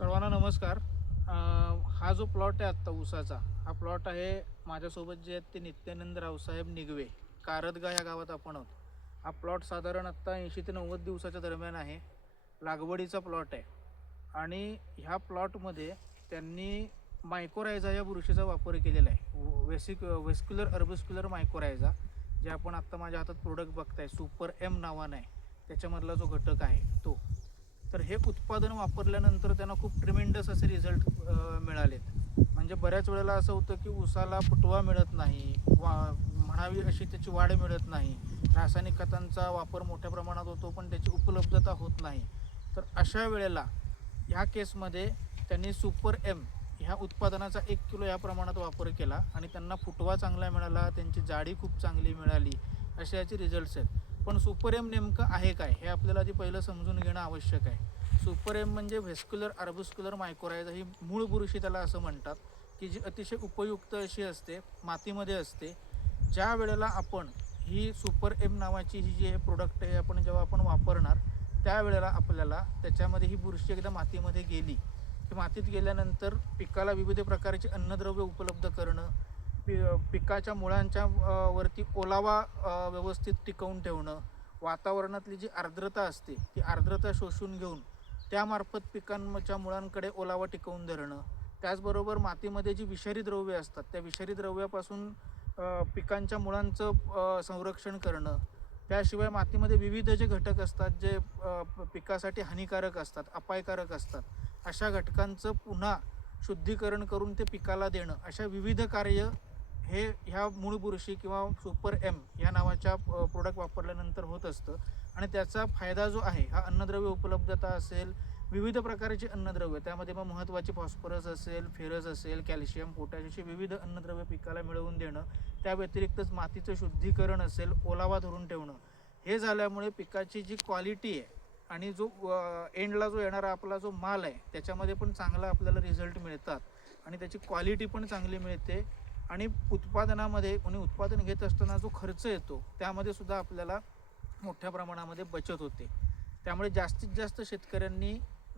सर्वांना नमस्कार. हा जो प्लॉट आहे आत्ता ऊसाचा, हा प्लॉट आहे माझ्यासोबत जे आहेत ते नित्यानंद रावसाहेब निगवे, कारदगा या गावात आपण आहोत. हा प्लॉट साधारण आत्ता 80 ते 90 दिवसाच्या दरम्यान आहे. लागवडीचा प्लॉट आहे आणि ह्या प्लॉटमध्ये त्यांनी मायकोरायझा या बुरशीचा वापर केलेला आहे. वेस्क्युलर अर्बस्क्युलर मायकोरायझा, जे आपण आत्ता माझ्या हातात प्रोडक्ट बघताय, सुपर एम नावानं आहे, त्याच्यामधला जो घटक आहे तो. तर हे उत्पादन वापरल्यानंतर त्यांना खूप ट्रिमेंडस असे रिझल्ट मिळालेत. म्हणजे बऱ्याच वेळेला असं होतं की ऊसाला फुटवा मिळत नाही, म्हणावी अशी त्याची वाढ मिळत नाही, रासायनिक खतांचा वापर मोठ्या प्रमाणात होतो पण त्याची उपलब्धता होत नाही. तर अशा वेळेला ह्या केसमध्ये त्यांनी सुपर एम ह्या उत्पादनाचा 1 किलो या प्रमाणात वापर केला आणि त्यांना फुटवा चांगला मिळाला, त्यांची जाडी खूप चांगली मिळाली, असे याचे रिझल्ट्स आहेत. पण सुपर एम नेमकं आहे काय हे आपल्याला आधी पहिलं समजून घेणं आवश्यक आहे. सुपर एम म्हणजे व्हेस्क्युलर अर्बस्क्युलर मायकोरायझा, ही मूळ बुरशी त्याला असं म्हणतात, की जी अतिशय उपयुक्त अशी असते, मातीमध्ये असते. ज्या वेळेला आपण ही सुपर एम नावाची ही जी हे प्रोडक्ट आहे आपण जेव्हा आपण वापरणार, त्यावेळेला आपल्याला त्याच्यामध्ये ही बुरशी एकदा मातीमध्ये गेली की मातीत गेल्यानंतर पिकाला विविध प्रकारची अन्नद्रव्य उपलब्ध करणं, पिकाच्या मुळांच्या वरती ओलावा व्यवस्थित टिकवून ठेवणं, वातावरणातली जी आर्द्रता असते ती आर्द्रता शोषून घेऊन त्यामार्फत पिकांच्या मुळांकडे ओलावा टिकवून धरणं, त्याचबरोबर मातीमध्ये जी विषारी द्रव्ये असतात त्या विषारी द्रव्यापासून पिकांच्या मुळांचं संरक्षण करणं, त्याशिवाय मातीमध्ये विविध जे घटक असतात जे पिकासाठी हानिकारक असतात, अपायकारक असतात, अशा घटकांचं पुन्हा शुद्धीकरण करून ते पिकाला देणं, अशा विविध कार्य हे ह्या मूळ बुरशी किंवा सुपर एम या नावाच्या प्रोडक्ट वापरल्यानंतर होत असतं. आणि त्याचा फायदा जो आहे हा अन्नद्रव्य उपलब्धता असेल, विविध प्रकारचे अन्नद्रव्य, त्यामध्ये मग महत्त्वाचे फॉस्फरस असेल, फेरस असेल, कॅल्शियम, पोटॅश अशी विविध अन्नद्रव्य पिकाला मिळवून देणं, त्या व्यतिरिक्तच मातीचं शुद्धीकरण असेल, ओलावा धरून ठेवणं, हे झाल्यामुळे पिकाची जी क्वालिटी आहे आणि जो एंडला जो येणारा आपला जो माल आहे त्याच्यामध्ये पण चांगला आपल्याला रिझल्ट मिळतात आणि त्याची क्वालिटी पण चांगली मिळते. आणि उत्पादनामध्ये आणि उत्पादन घेत असताना जो खर्च येतो त्यामध्ये सुद्धा आपल्याला मोठ्या प्रमाणामध्ये बचत होते. त्यामुळे जास्तीत जास्त शेतकऱ्यांनी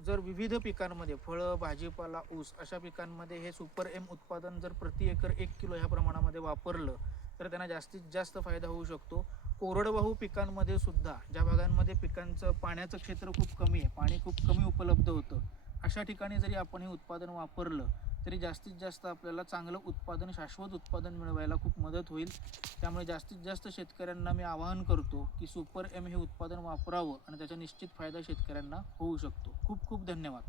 जर विविध पिकांमध्ये फळं, भाजीपाला, ऊस अशा पिकांमध्ये हे सुपर एम उत्पादन जर प्रति एकर 1 किलो ह्या प्रमाणामध्ये वापरलं तर त्यांना जास्तीत जास्त फायदा होऊ शकतो. कोरडवाहू पिकांमध्ये सुद्धा, ज्या भागांमध्ये पिकांचं पाण्याचं क्षेत्र खूप कमी आहे, पाणी खूप कमी उपलब्ध होतं, अशा ठिकाणी जरी आपण हे उत्पादन वापरलं तरी जास्तीत जास्त आपल्याला चांगलं उत्पादन, शाश्वत उत्पादन मिळवायला खूप मदत होईल. त्यामुळे जास्तीत जास्त शेतकऱ्यांना मी आवाहन करतो की सुपर एम हे उत्पादन वापरावं आणि त्याचा निश्चित फायदा शेतकऱ्यांना होऊ शकतो. खूप खूप धन्यवाद.